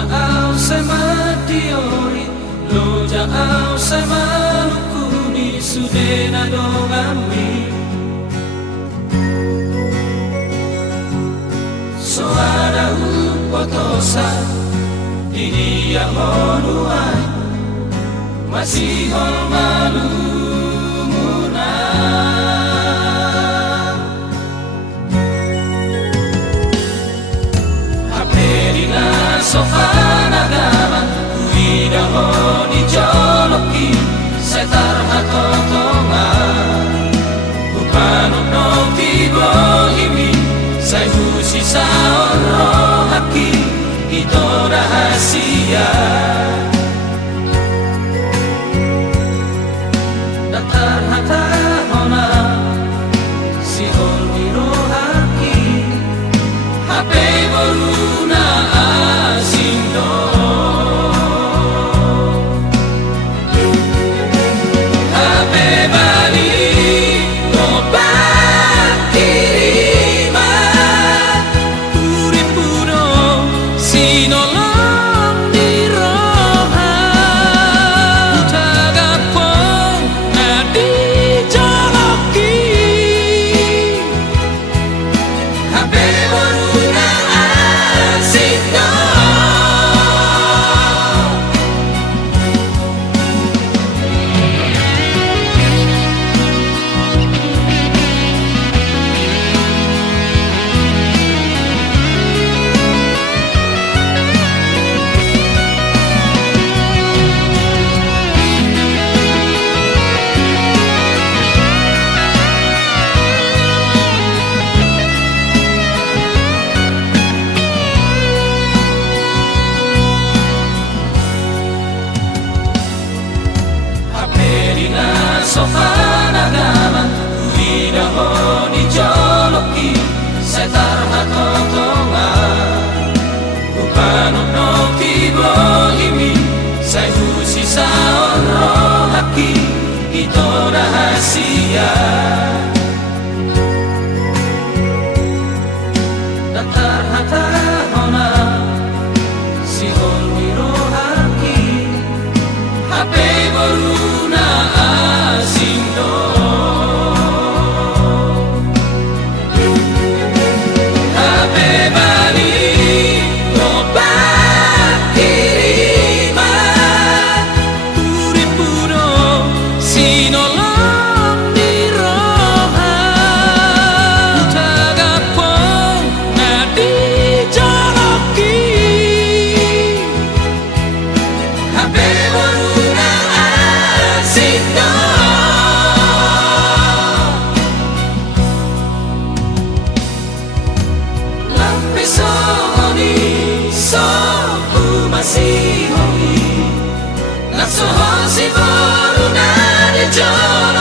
ja'au sai matiori, lo ja'au sai malukuni sudena dongami. So ada potosa di dia honuai masih hol malu muna. Haperina sopan agama kuida ho di joloki setar hatotonga bukan no tibo himi sai husi saon rohaki itu rahasia. Datar hata hona si hol dirohaki hape boruna asindo. Hape bali obat kirima puripuno sinolong diroha tagapong nadi joloki hape boruna asindo. Haperina sopan agama kuida ho di joloki setar hatotonga bukan no tibo himi sai husi saon rohaki itu rahasia. Datar hata hona si hol dirohaki hape boruna asindo. Hape bali obat kirima puripuno sinolong diroha tagapong nadi joloki hape boruna asindo. Lampi sohoni soku masih honi langsung si boruna di jolo